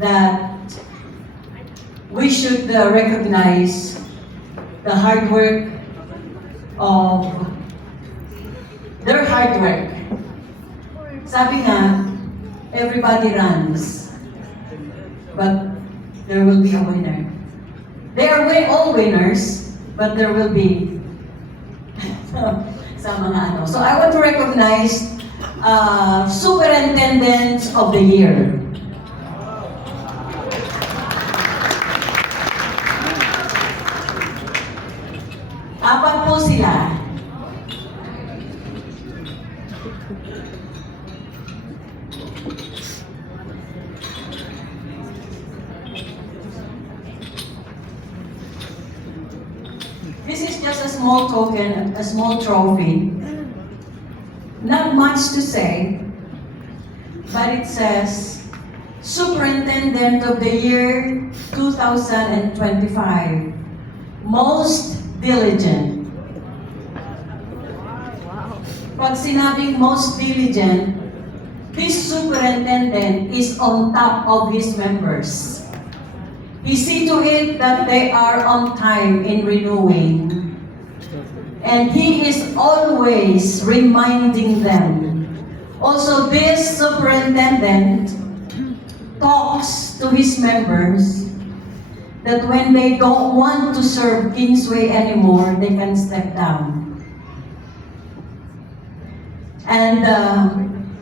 that we should recognize the hard work of their hard work. Sabi nga, everybody runs, but there will be a winner. They are all winners, but there will be sa mga ano. So I want to recognize Superintendents of the Year. Apat po sila. This is just a small token, a small trophy. Not much to say, but it says, Superintendent of the Year 2025, most diligent. Pag sinabing most diligent, this superintendent is on top of his members. He see to it that they are on time in renewing. And he is always reminding them. Also, this superintendent talks to his members that when they don't want to serve Kingsway anymore, they can step down. And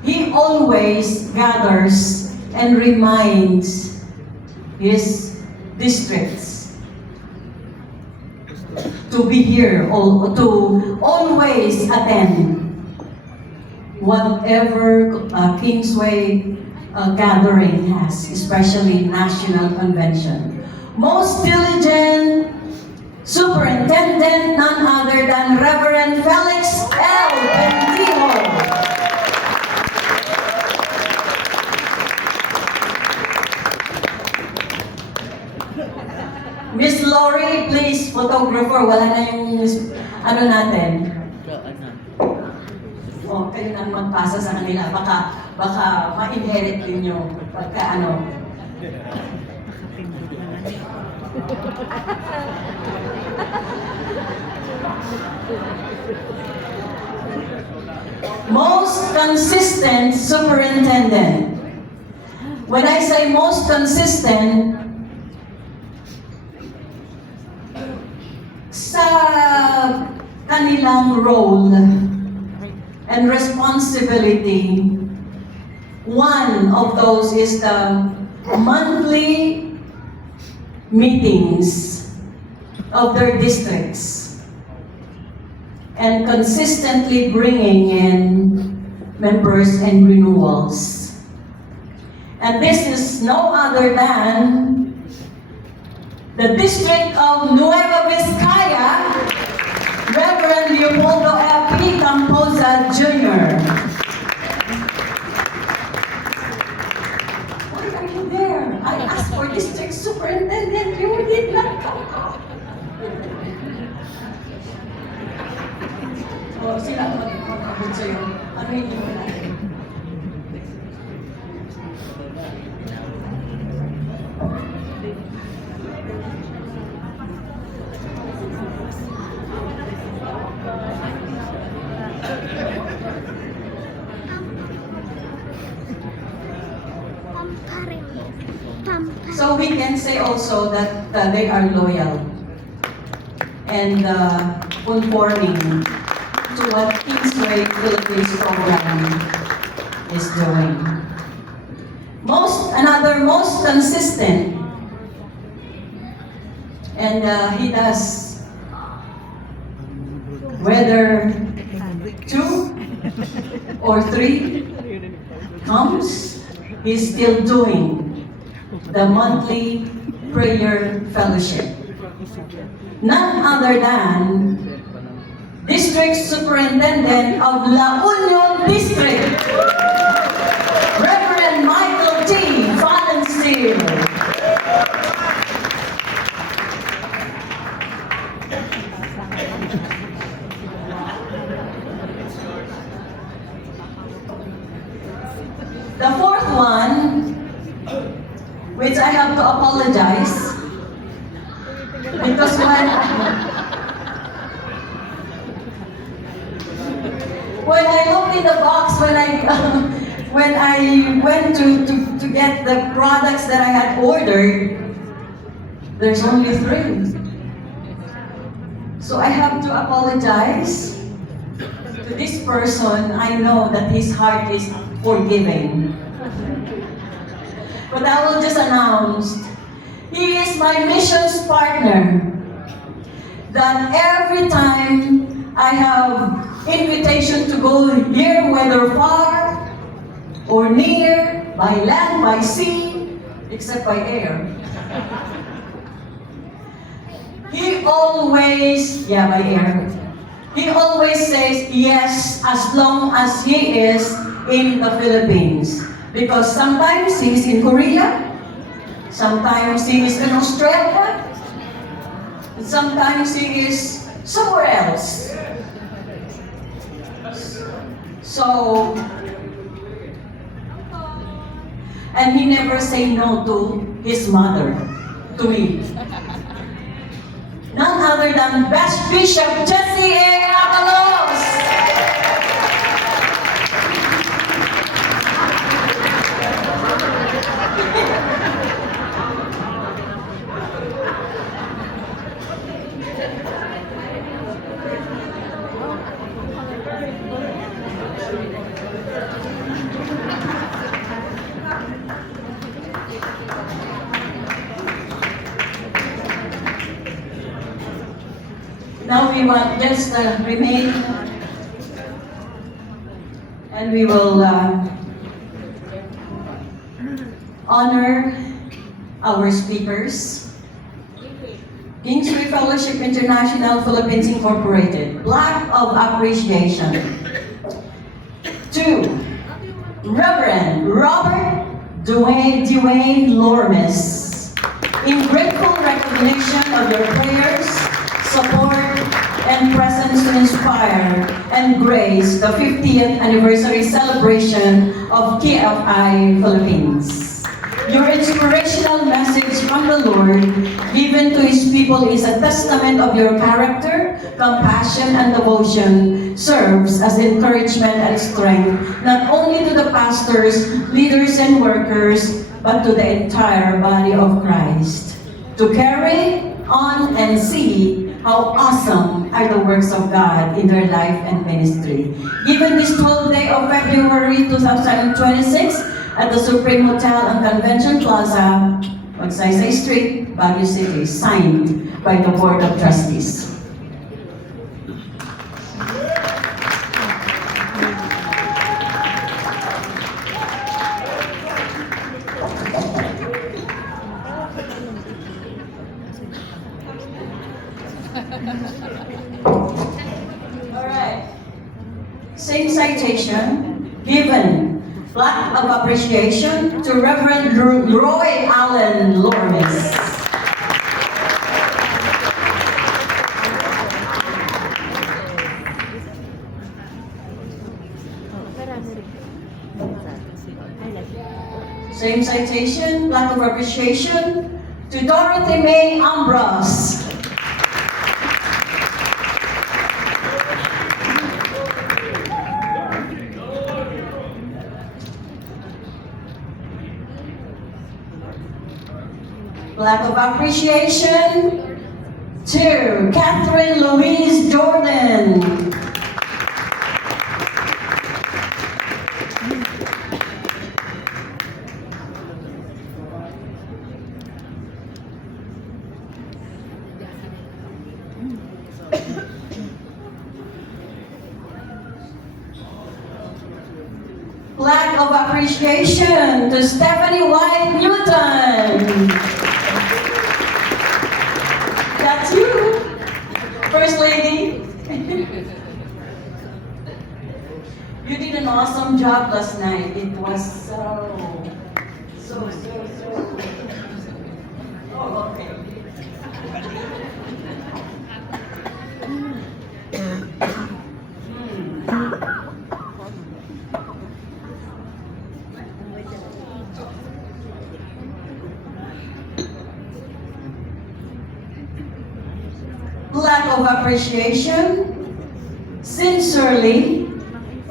he always gathers and reminds his districts to be here, or to always attend whatever Kingsway gathering has, especially National Convention. Most diligent superintendent, none other than Reverend Felix L. Bentijo. Miss Lori, please, photographer, wala na yung ano natin. Oh, kayo na magpasa sa kanila. Baka ma-inherit din yung pagka ano. Most consistent superintendent. When I say most consistent, sa kanilang role and responsibility, one of those is the monthly meetings of their districts and consistently bringing in members and renewals. And this is no other than the District of Nueva Vizcaya, Reverend Leopoldo F. P. Campoza Jr. Why are you there? I asked for District Superintendent. You did not come out. So, sila mag-abot sa'yo. Ano yung natin? So we can say also that they are loyal and conforming to what Kingsway Philippines program is doing. Another most consistent, and he does, whether 2 or 3 comes, he's still doing the monthly prayer fellowship. None other than District Superintendent of La Union District, Reverend Michael T. Valenstein. The fourth one, which I have to apologize because when I looked in the box, when I went to get the products that I had ordered, there's only 3. So I have to apologize to this person. I know that his heart is forgiving. But I will just announce, he is my missions partner. That every time I have invitation to go here, whether far or near, by land, by sea, except by air. He always, by air. He always says yes as long as he is in the Philippines. Because sometimes he is in Korea, sometimes he is in Australia, and sometimes he is somewhere else. So, and he never say no to his mother, to me. None other than Best Bishop Jesse A. Avalos. Now we want just remain, and we will honor our speakers. Kingsway Fellowship International Philippines Incorporated, plaque of appreciation to Reverend Robert Dwayne Lormes, in grateful recognition of your prayers, support, and presence to inspire and grace the 50th anniversary celebration of KFI Philippines. Your inspirational message from the Lord given to His people is a testament of your character, compassion, and devotion, serves as encouragement and strength, not only to the pastors, leaders, and workers, but to the entire body of Christ. To carry on and see how awesome are the works of God in their life and ministry. Given this 12th day of February 2026 at the Supreme Hotel and Convention Plaza, Magsaysay Street, Baguio City, signed by the Board of Trustees. Alright. Same citation given. Plaque of appreciation to Reverend Roy Allen Lormes. Same citation, plaque of appreciation to Dorothy May Ambrose. Plaque of appreciation to Catherine Louise Jordan. Plaque of appreciation to Stephanie White Newton. That's you, First Lady. You did an awesome job last night. It was so. Oh, okay. of appreciation, sincerely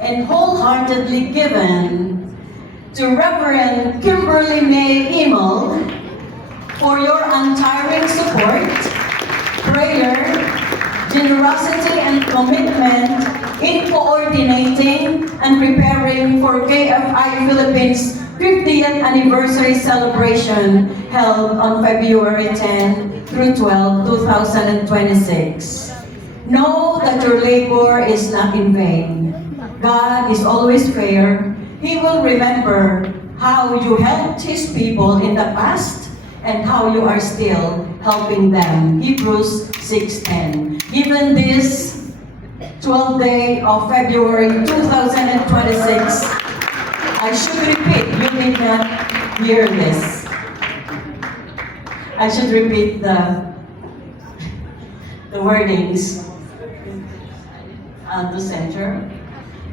and wholeheartedly given to Reverend Kimberly May Imel for your untiring support, prayer, generosity, and commitment in coordinating and preparing for KFI Philippines 50th anniversary celebration held on February 10 through 12, 2026. Know that your labor is not in vain. God is always fair. He will remember how you helped His people in the past and how you are still helping them. Hebrews 6:10. Given this 12th day of February 2026, I should repeat, you did not hear this. I should repeat the wordings to center.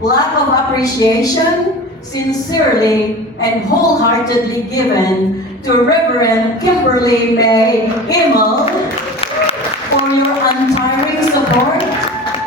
Lack of appreciation, sincerely and wholeheartedly given to Reverend Kimberly May Imel for your untiring support,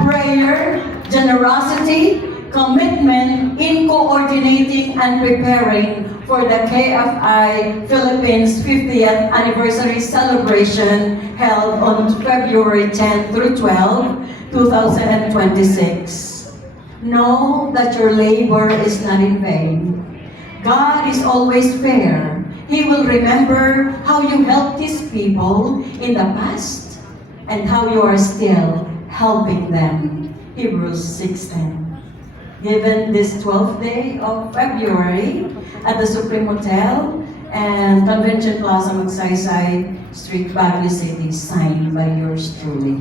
prayer, generosity, commitment in coordinating and preparing for the KFI Philippines 50th anniversary celebration held on February 10 through 12, 2026. Know that your labor is not in vain. God is always fair. He will remember how you helped His people in the past and how you are still helping them. Hebrews 6:10. Given this 12th day of February at the Supreme Hotel and Convention Plaza, Magsaysay Street, Baguio City, signed by yours truly.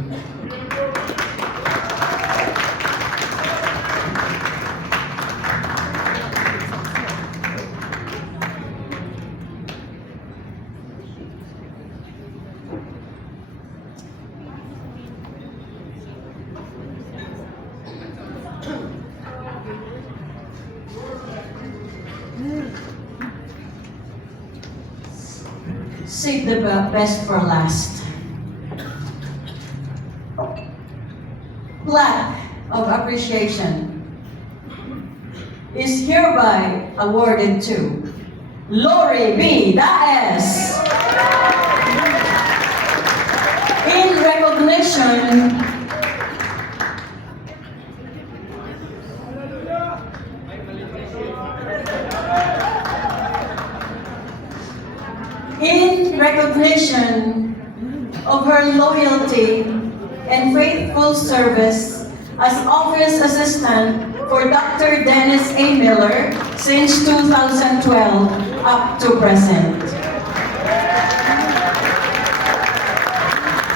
Save the best for last. Plaque of appreciation is hereby awarded to Lori B. Daes in recognition of her loyalty and faithful service as office assistant for Dr. Dennis A. Miller since 2012 up to present.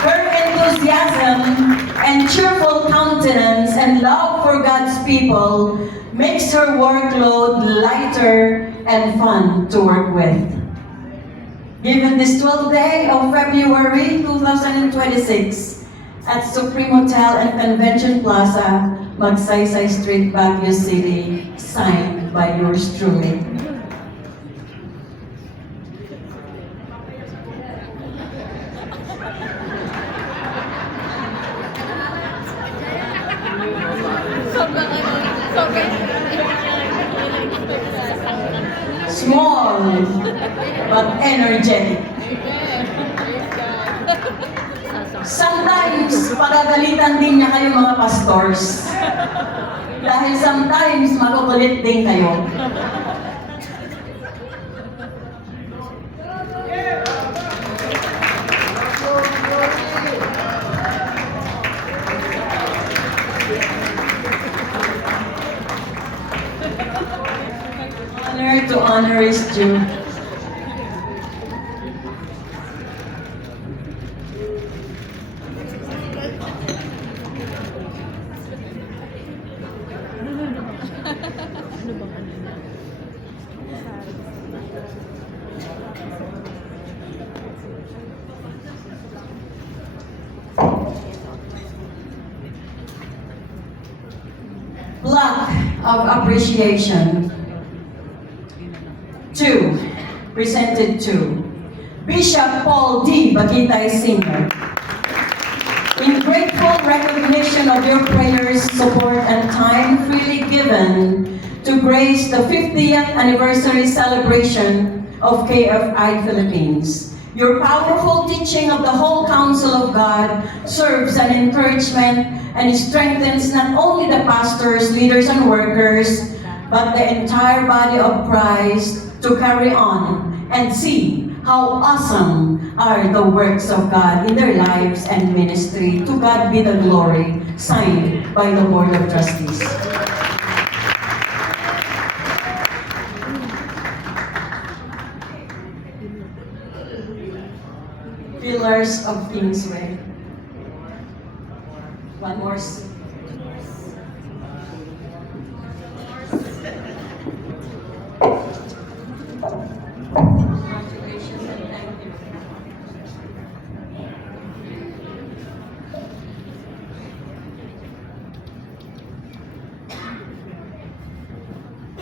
Her enthusiasm and cheerful countenance and love for God's people makes her workload lighter and fun to work with. Given this 12th day of February 2026 at Supreme Hotel and Convention Plaza, Magsaysay Street, Baguio City, signed by yours truly. Small but energetic. Sometimes, pagagalitan din niya kayo mga pastors. Dahil sometimes, makukulit din kayo. Honor to honor is due. Plaque of appreciation. 2. Presented to Bishop Paul D. Bagitay Sr. In grateful recognition of your prayers, support, and time freely given to grace the 50th anniversary celebration of KFI Philippines, your powerful teaching of the whole counsel of God serves an encouragement and strengthens not only the pastors, leaders, and workers, but the entire body of Christ to carry on and see how awesome are the works of God in their lives and ministry. To God be the glory. Signed by the Board of Trustees. Pillars of Kingsway. One more. Congratulations and thank you.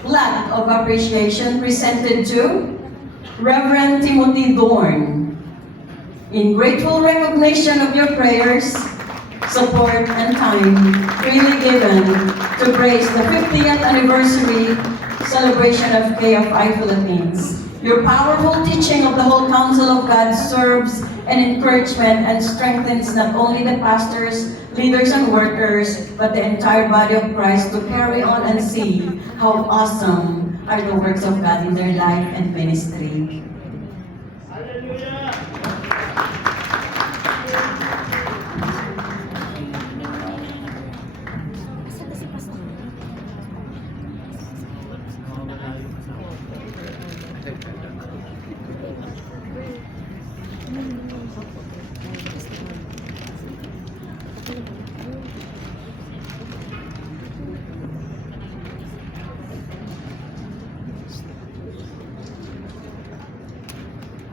Plaque of appreciation presented to Reverend Timothy Dorn. In grateful recognition of your prayers, support, and time freely given to grace the 50th anniversary celebration of KFI Philippines. Your powerful teaching of the whole counsel of God serves an encouragement and strengthens not only the pastors, leaders, and workers, but the entire body of Christ to carry on and see how awesome are the works of God in their life and ministry.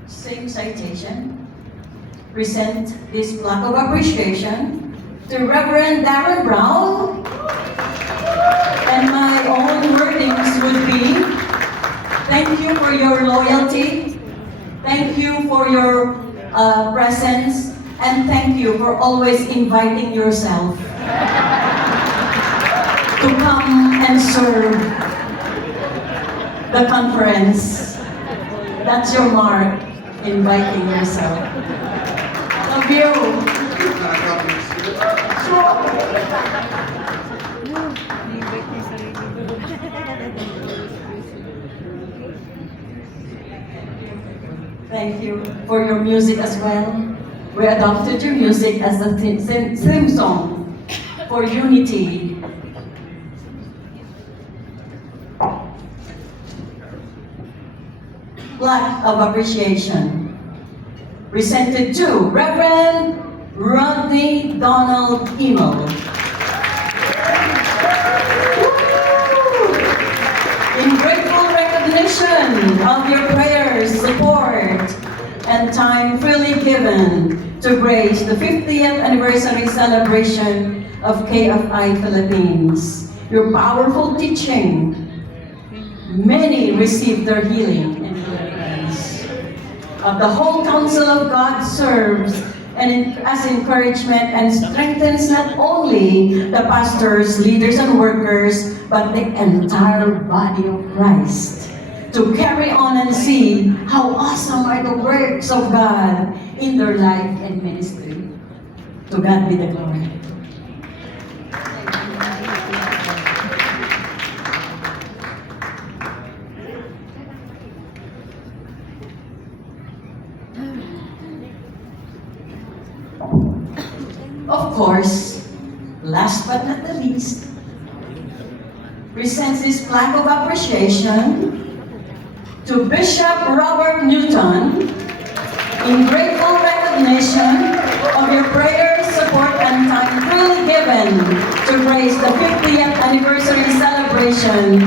Same citation. Present this plaque of appreciation to Reverend Darren Brown. And my own wordings would be, thank you for your loyalty, thank you for your presence, and thank you for always inviting yourself to come and serve the conference. That's your mark, inviting yourself. Love you. Thank you for your music as well. We adopted your music as a theme song for unity. Plaque of appreciation presented to Reverend Rodney Donald Emo. In grateful recognition of your prayers, support, and time freely given to grace the 50th anniversary celebration of KFI Philippines. Your powerful teaching, many received their healing and deliverance. Of the whole counsel of God serves and as encouragement and strengthens not only the pastors, leaders, and workers, but the entire body of Christ to carry on and see how awesome are the works of God in their life and ministry. To God be the glory. Of course, last but not the least, presents this plaque of appreciation to Bishop Robert Newton in grateful recognition of your prayers, support, and time freely given to grace the 50th anniversary celebration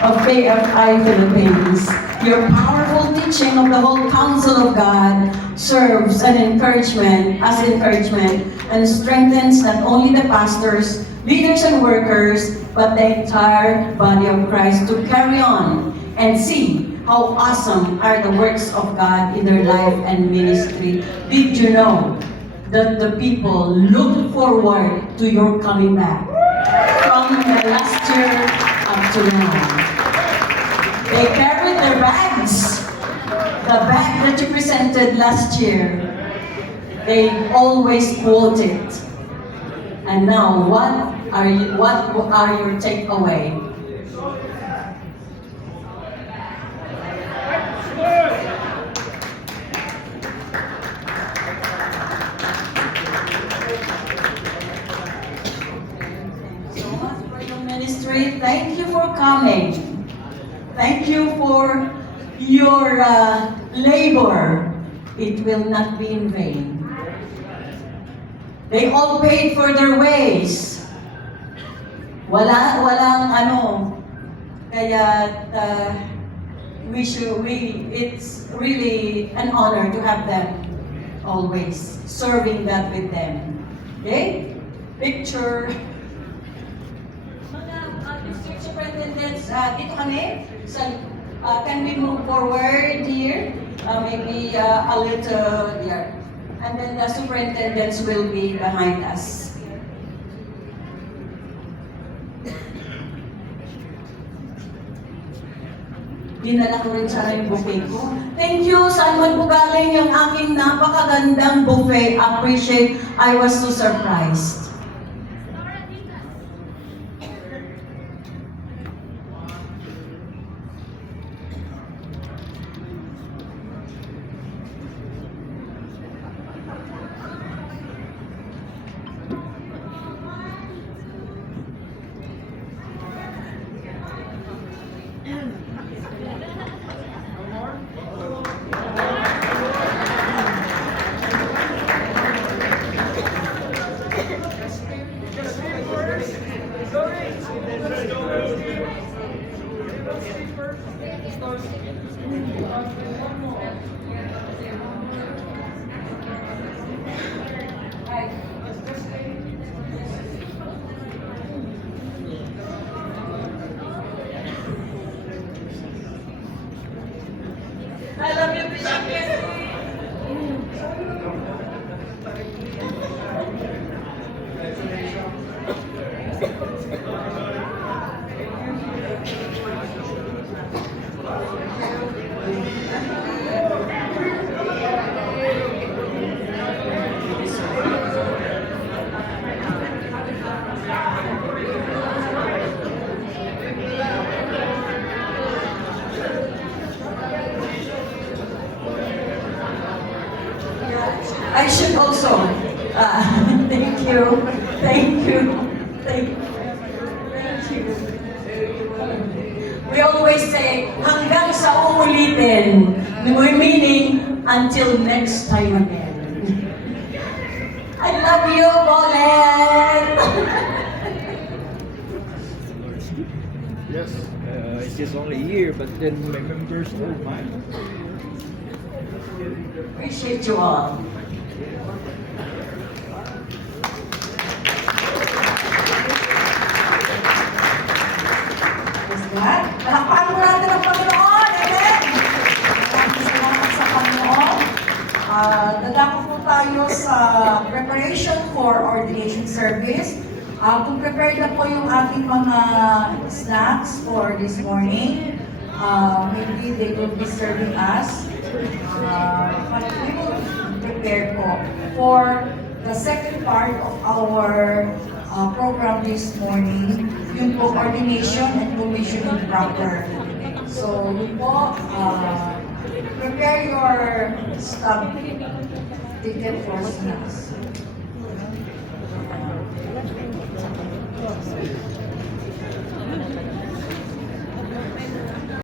of KFI Philippines. Your powerful teaching of the whole counsel of God serves an encouragement, and strengthens not only the pastors, leaders, and workers, but the entire body of Christ to carry on and see how awesome are the works of God in their life and ministry. Did you know that the people look forward to your coming back from the last year up to now. They carried their bags. The bag that you presented last year, they always quote it. And now, what are your takeaway? So much for your ministry. Thank you for coming. Thank you for your labor. It will not be in vain. They all paid for their ways. Walang ano. Kaya it's really an honor to have them always serving that with them. Okay? Picture. Mga district superintendents, dito kami. Can we move forward here? Maybe a little here. And then the superintendents will be behind us. Dinala ko rin sana yung buffet ko. Thank you, saan man po galing yung aking napakagandang buffet. Appreciate, I was so surprised. I love you, Bishop. I should also, thank you, thank you, thank you, thank you. We always say, hanggang sa uulitin, meaning, until next time again. I love you, Bolet! Yes, it's just only a year, but then my members are mine. Appreciate you all. Palakpakan mo natin ang Panginoon. Amen. Maraming salamat sa Panginoon. Dadako po tayo sa preparation for ordination service. Kung prepared na po yung ating mga snacks for this morning, maybe they will be serving us. But we will prepare po for the second part of our program this morning, yung po ordination and commissioning proper. So, yun po, prepare your stub ticket for snacks.